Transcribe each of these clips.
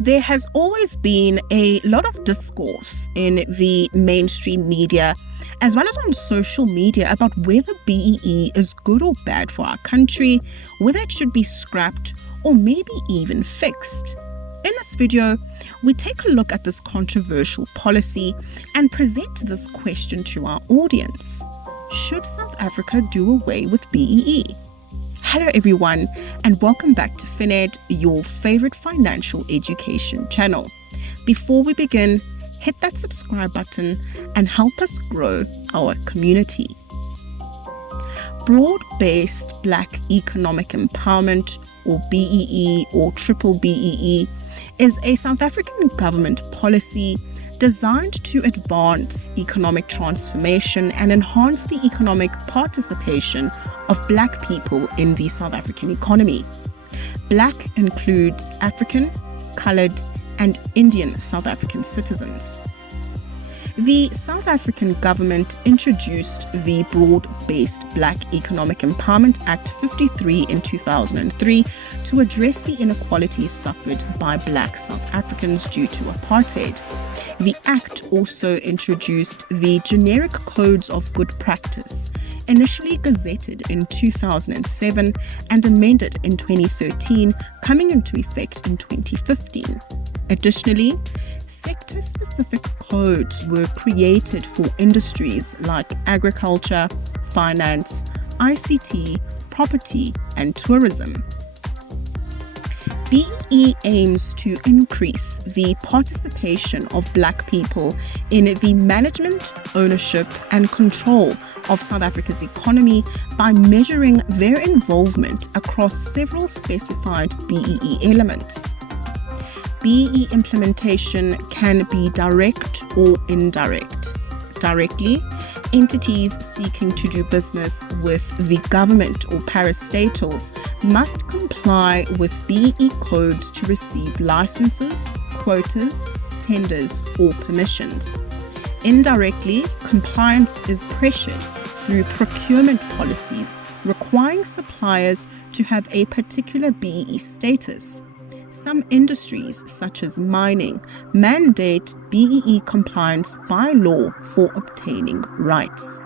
There has always been a lot of discourse in the mainstream media as well as on social media about whether BEE is good or bad for our country, whether it should be scrapped or maybe even fixed. In this video, we take a look at this controversial policy and present this question to our audience. Should South Africa do away with BEE? Hello everyone, and welcome back to FinEd, your favorite financial education channel. Before we begin, hit that subscribe button and help us grow our community. Broad-based Black Economic Empowerment, or BEE or Triple BEE, is a South African government policy designed to advance economic transformation and enhance the economic participation of Black people in the South African economy. Black includes African, coloured, and Indian South African citizens. The South African government introduced the Broad-Based Black Economic Empowerment Act 53 in 2003 to address the inequalities suffered by Black South Africans due to apartheid. The Act also introduced the Generic Codes of Good Practice, initially gazetted in 2007 and amended in 2013, coming into effect in 2015. Additionally, sector-specific codes were created for industries like agriculture, finance, ICT, property, and tourism. BEE aims to increase the participation of Black people in the management, ownership, and control of South Africa's economy by measuring their involvement across several specified BEE elements. BEE implementation can be direct or indirect. Directly, entities seeking to do business with the government or parastatals must comply with BEE codes to receive licenses, quotas, tenders, or permissions. Indirectly, compliance is pressured through procurement policies requiring suppliers to have a particular BEE status. Some industries, such as mining, mandate BEE compliance by law for obtaining rights.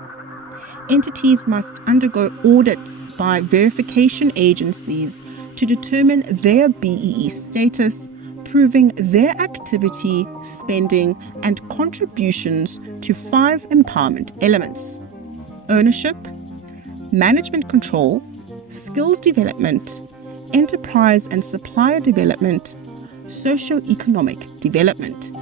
Entities must undergo audits by verification agencies to determine their BEE status, proving their activity, spending, and contributions to 5 empowerment elements: ownership, management control, skills development, enterprise and supplier development, socio-economic development.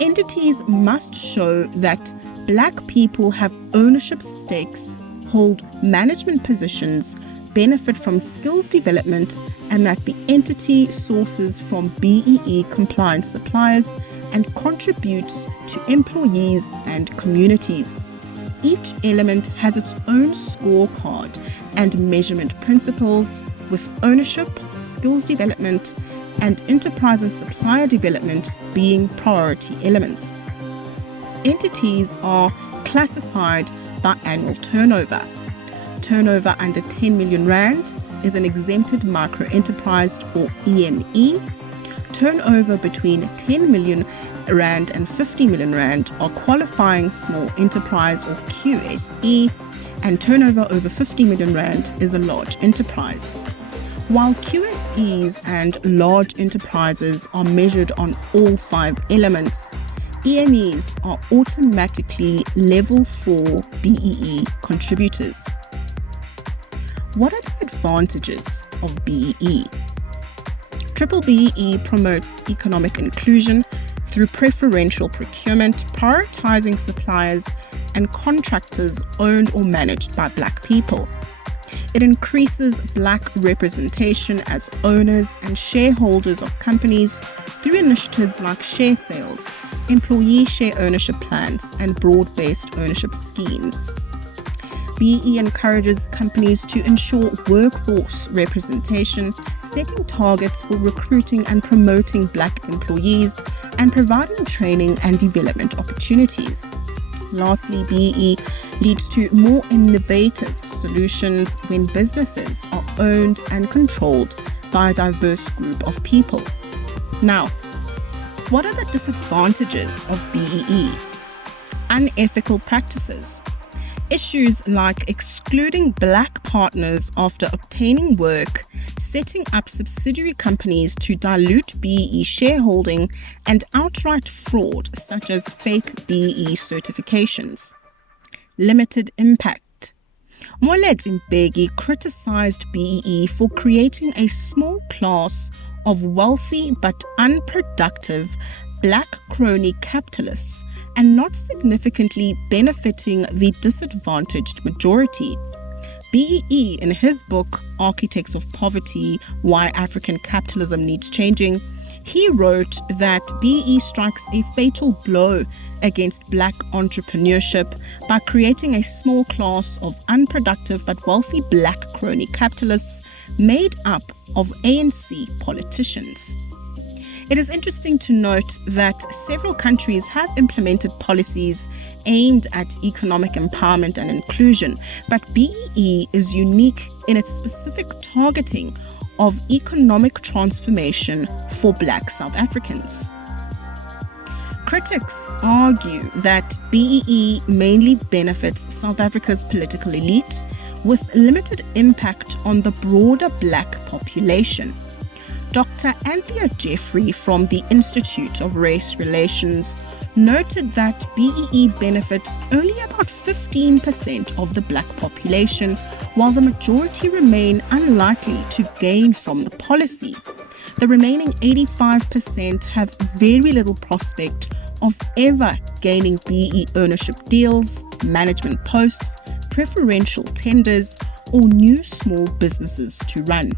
Entities must show that Black people have ownership stakes, hold management positions, benefit from skills development, and that the entity sources from BEE compliant suppliers and contributes to employees and communities. Each element has its own scorecard and measurement principles, with ownership, skills development, and enterprise and supplier development being priority elements. Entities are classified by annual turnover. Turnover under 10 million Rand is an exempted micro-enterprise, or EME. Turnover between 10 million Rand and 50 million Rand are qualifying small enterprise, or QSE, and turnover over 50 million Rand is a large enterprise. While QSEs and large enterprises are measured on all 5 elements, EMEs are automatically level 4 BEE contributors. What are the advantages of BEE? Triple BEE promotes economic inclusion through preferential procurement, prioritizing suppliers and contractors owned or managed by Black people. It increases Black representation as owners and shareholders of companies through initiatives like share sales, employee share ownership plans, and broad-based ownership schemes. BEE encourages companies to ensure workforce representation, setting targets for recruiting and promoting Black employees, and providing training and development opportunities. Lastly, BEE leads to more innovative solutions when businesses are owned and controlled by a diverse group of people. Now, What are the disadvantages of BEE? Unethical practices. Issues like excluding Black partners after obtaining work, setting up subsidiary companies to dilute BEE shareholding, and outright fraud such as fake BEE certifications. Limited impact. Moeletsi Mbeki criticized BEE for creating a small class of wealthy but unproductive Black crony capitalists and not significantly benefiting the disadvantaged majority. BEE, in his book, Architects of Poverty, Why African Capitalism Needs Changing, he wrote that BEE strikes a fatal blow against Black entrepreneurship by creating a small class of unproductive but wealthy Black crony capitalists made up of ANC politicians. It is interesting to note that several countries have implemented policies aimed at economic empowerment and inclusion, but BEE is unique in its specific targeting of economic transformation for Black South Africans. Critics argue that BEE mainly benefits South Africa's political elite with limited impact on the broader Black population. Dr. Anthea Jeffrey from the Institute of Race Relations noted that BEE benefits only about 15% of the Black population, while the majority remain unlikely to gain from the policy. The remaining 85% have very little prospect of ever gaining BEE ownership deals, management posts, preferential tenders, or new small businesses to run.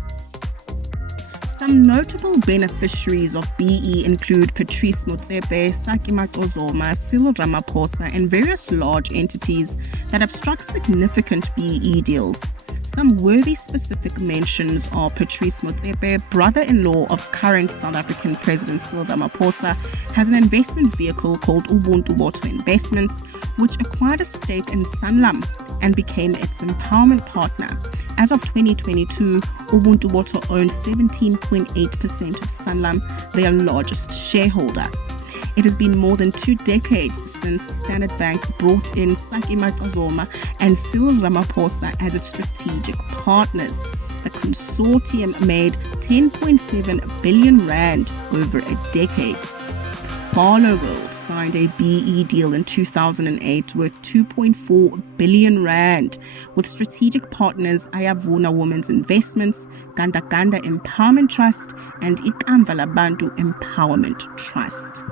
Some notable beneficiaries of BEE include Patrice Motsepe, Saki Macozoma, Cyril Ramaphosa, and various large entities that have struck significant BEE deals. Some worthy specific mentions are Patrice Motsepe, brother-in-law of current South African President Cyril Ramaphosa, has an investment vehicle called Ubuntu Botho Investments, which acquired a stake in Sanlam and became its empowerment partner. As of 2022, Ubuntu Botho owns 17.8% of Sanlam, their largest shareholder. It has been more than 2 decades since Standard Bank brought in Saki Macozoma and Cyril Ramaphosa as its strategic partners. The consortium made 10.7 billion rand over a decade. Barloworld signed a BEE deal in 2008 worth 2.4 billion rand with strategic partners Ayavuna Women's Investments, Ganda Ganda Empowerment Trust, and Ikamva Labantu Empowerment Trust.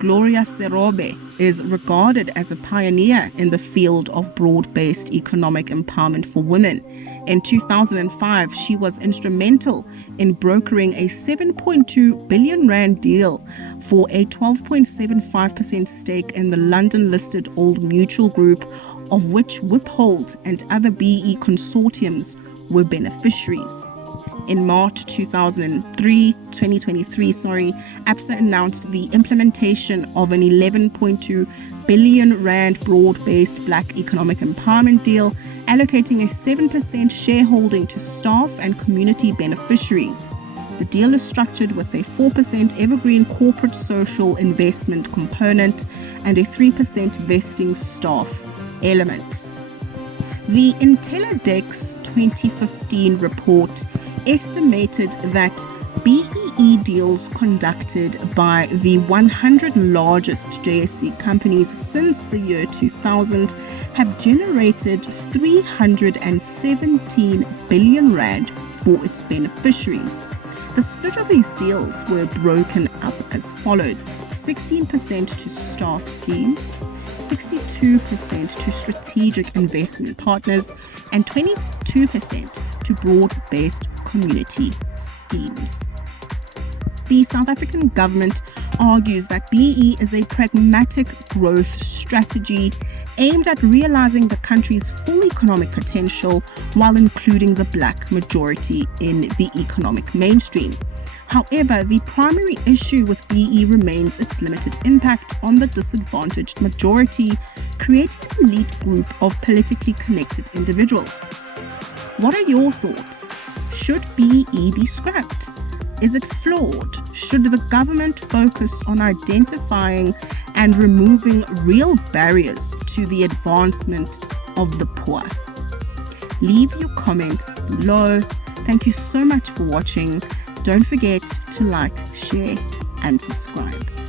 Gloria Serobe is regarded as a pioneer in the field of broad-based economic empowerment for women. In 2005, she was instrumental in brokering a 7.2 billion rand deal for a 12.75% stake in the London-listed Old Mutual Group, of which Wiphold and other BEE consortiums were beneficiaries. In March 2023, ABSA announced the implementation of an 11.2 billion rand broad-based Black economic empowerment deal, allocating a 7% shareholding to staff and community beneficiaries. The deal is structured with a 4% evergreen corporate social investment component and a 3% vesting staff element. The Intellidex 2015 report estimated that BEE deals conducted by the 100 largest JSE companies since the year 2000 have generated 317 billion rand for its beneficiaries. The split of these deals were broken up as follows: 16% to staff schemes, 62% to strategic investment partners, and 22% to broad-based community schemes. The South African government argues that BEE is a pragmatic growth strategy aimed at realizing the country's full economic potential while including the Black majority in the economic mainstream. However, the primary issue with BEE remains its limited impact on the disadvantaged majority, creating an elite group of politically connected individuals. What are your thoughts? Should BEE be scrapped? Is it flawed? Should the government focus on identifying and removing real barriers to the advancement of the poor? Leave your comments below. Thank you so much for watching. Don't forget to like, share, and subscribe.